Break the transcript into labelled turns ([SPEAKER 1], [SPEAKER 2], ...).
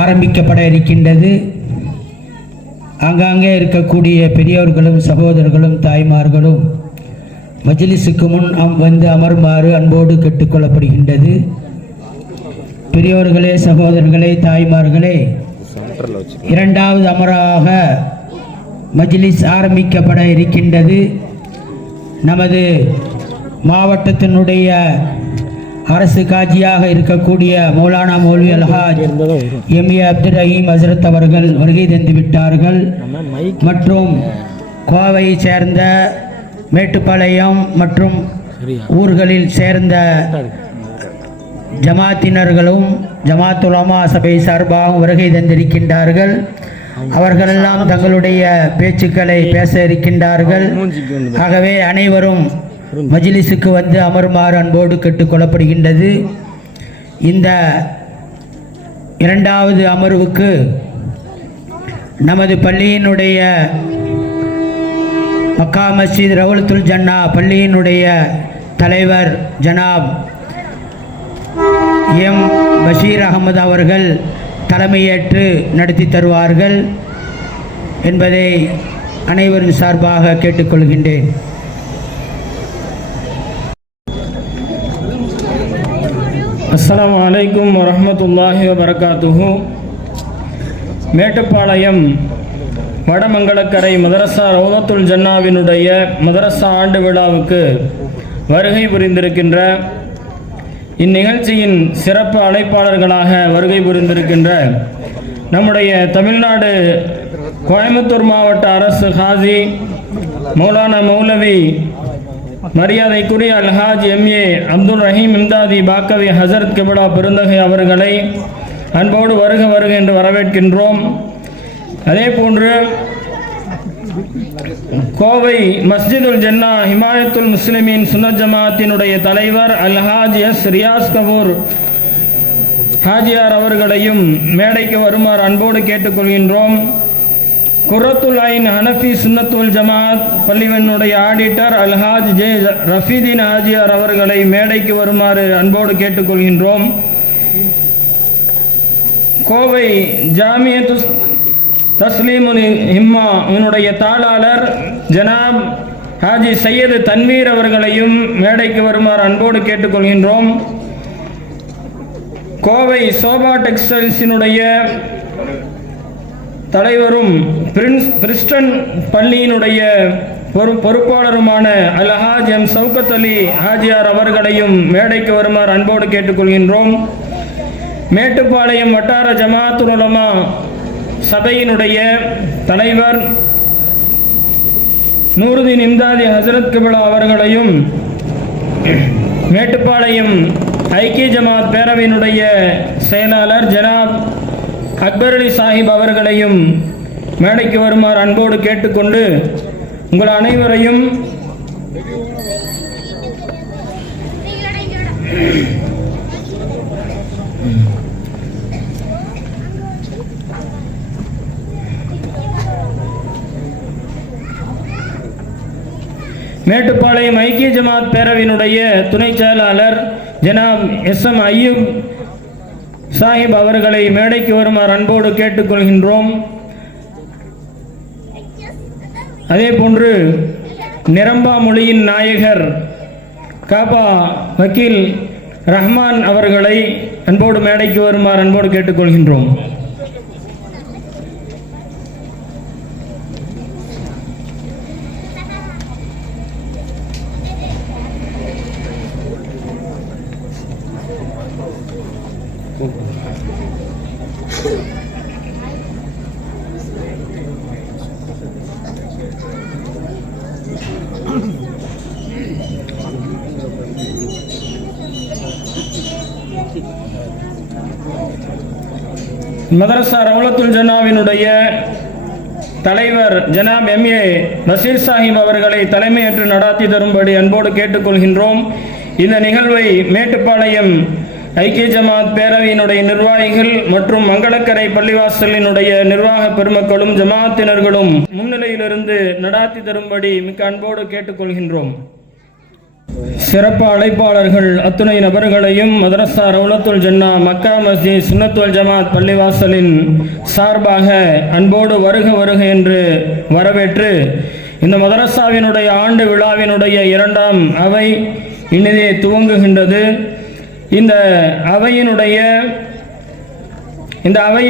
[SPEAKER 1] ஆரம்பிக்கப்பட இருக்கின்றது. ஆங்காங்கே இருக்கக்கூடிய பெரியோர்களும் சகோதரர்களும் தாய்மார்களும் மஜ்லிஸுக்கு முன் அம் வந்து அமருமாறு அன்போடு கேட்டுக்கொள்ளப்படுகின்றது பெரியோர்களே சகோதரர்களே தாய்மார்களே இரண்டாவது அமராக மஜ்லிஸ் ஆரம்பிக்கப்பட இருக்கின்றது. நமது மாவட்டத்தினுடைய அரசு காட்சியாக இருக்கக்கூடிய மௌலானா மௌலி அல்ஹாஜ் எம். ஏ. அப்துல் ரஹீம் ஹசரத் அவர்கள் வருகை தந்து விட்டார்கள். மற்றும் கோவையை சேர்ந்த மேட்டுப்பாளையம் மற்றும் ஊர்களில் சேர்ந்த ஜமாத்தினர்களும் ஜமாத் உலமா சபை சார்பாகவும் வருகை தந்திருக்கின்றார்கள். அவர்களெல்லாம் தங்களுடைய பேச்சுக்களை பேச இருக்கின்றார்கள். ஆகவே அனைவரும் மஜிலிசுக்கு வந்து அமருமாறு அன்போடு கேட்டுக்கொள்ளப்படுகின்றது இந்த இரண்டாவது அமர்வுக்கு நமது பள்ளியினுடைய மக்கா மஸ்ஜித் ரவுலத்துல் ஜன்னா பள்ளியினுடைய தலைவர் ஜனாப் எம். பஷீர் அகமது அவர்கள் தலைமையேற்று நடத்தி தருவார்கள் என்பதை அனைவரின் சார்பாக கேட்டுக்கொள்கின்றேன்
[SPEAKER 2] அஸ்லாம் அலைக்கும் வரமத்துல்லாஹி வபரகாத்துஹு. மேட்டுப்பாளையம் வடமங்கலக்கரை மதரசா ரவுதத்துல் ஜன்னாவினுடைய மதரசா ஆண்டு விழாவுக்கு வருகை புரிந்திருக்கின்ற இந்நிகழ்ச்சியின் சிறப்பு அழைப்பாளர்களாக வருகை புரிந்திருக்கின்ற நம்முடைய தமிழ்நாடு கோயம்புத்தூர் மாவட்ட அரசு ஹாஜி மௌலானா மௌலவி மரியாதைக்குரிய அல்ஹாஜ் எம்ஏ அப்துல் ரஹீம் இம்தாதி பாக்கவி ஹசரத் கிபிலா பெருந்தகை அவர்களை அன்போடு வருக வருக என்று வரவேற்கின்றோம். அதே போன்று கோவை மஸ்ஜிதுல் ஜன்னா ஹிமாயத்துல் முஸ்லிமின் சுனத் ஜமாத்தினுடைய தலைவர் அல்ஹாஜ் எஸ் ரியாஸ் கபூர் ஹாஜியார் அவர்களையும் மேடைக்கு வருமாறு அன்போடு கேட்டுக்கொள்கின்றோம். குரத்துல் ஐன் ஹனஃபி சுன்னத்துல் ஜமாத் பள்ளிவனுடைய ஆடிட்டர் அல்ஹாஜ் ஜே ரஃபீதீன் ஹாஜியார் அவர்களை மேடைக்கு வருமாறு அன்போடு கேட்டுக்கொள்கின்றோம். கோவை ஜாமியத்து தஸ்லீமுல் ஹிம்மா இவனுடைய தாளாளர் ஜனாப் ஹாஜி சையது தன்வீர் அவர்களையும் மேடைக்கு வருமாறு அன்போடு கேட்டுக்கொள்கின்றோம். கோவை சோபா டெக்ஸ்டைல்ஸினுடைய தலைவரும் பிரின்ஸ் பிரிஸ்டன் பள்ளியினுடைய பொறு பொறுப்பாளருமான அல்ஹாஜ் எம் சவுகத் அலி ஹாஜியார் அவர்களையும் மேடைக்கு வருமாறு அன்போடு கேட்டுக்கொள்கின்றோம். மேட்டுப்பாளையம் வட்டார ஜமாத்துலமா சபையினுடைய தலைவர் நூருதீன் இம்தாதி ஹசரத் கிபிலா அவர்களையும் மேட்டுப்பாளையம் ஐக்கிய ஜமாத் பேரவையினுடைய செயலாளர் ஜனாப் அக்பர் அலி சாஹிப் அவர்களையும் மேடைக்கு வருமாறு அன்போடு கேட்டுக்கொண்டு உங்கள் அனைவரையும் மேட்டுப்பாளையம் ஐக்கிய ஜமாத் பேரவையினுடைய துணை செயலாளர் ஜனாப் எஸ் எம் ஐயூப் சாஹிப் அவர்களை மேடைக்கு வருமாறு அன்போடு கேட்டுக்கொள்கின்றோம். அதே போன்று நிரம்பா மொழியின் நாயகர் காபா வக்கீல் ரஹ்மான் அவர்களை அன்போடு மேடைக்கு வருமாறு அன்போடு கேட்டுக்கொள்கின்றோம். மதரசா ரவுலத்துல் ஜனாவினுடைய தலைவர் ஜனாப் எம்ஏ நசீர் சாஹிப் அவர்களை தலைமையேற்று நடாத்தி தரும்படி அன்போடு கேட்டுக்கொள்கின்றோம். இந்த நிகழ்வை மேட்டுப்பாளையம் ஐக்கிய ஜமாத் பேரவையினுடைய நிர்வாகிகள் மற்றும் மங்களக்கரை பள்ளிவாசலினுடைய நிர்வாக பெருமக்களும் ஜமாத்தினர்களும் முன்னிலையிலிருந்து நடாத்தி தரும்படி மிக்க அன்போடு கேட்டுக்கொள்கின்றோம். சிறப்பு அழைப்பாளர்கள் அத்துணை நபர்களையும் மதரசா ரவுலத்துல் ஜன்னா மக்கா மஸ்ஜித் சுன்னத்துல் ஜமாத் பள்ளிவாசலின் சார்பாக அன்போடு வருக வருக என்று வரவேற்று இந்த மதரசாவினுடைய ஆண்டு விழாவினுடைய இரண்டாம் அவை இனிதே துவங்குகின்றது. இந்த அவையினுடைய இந்த அவை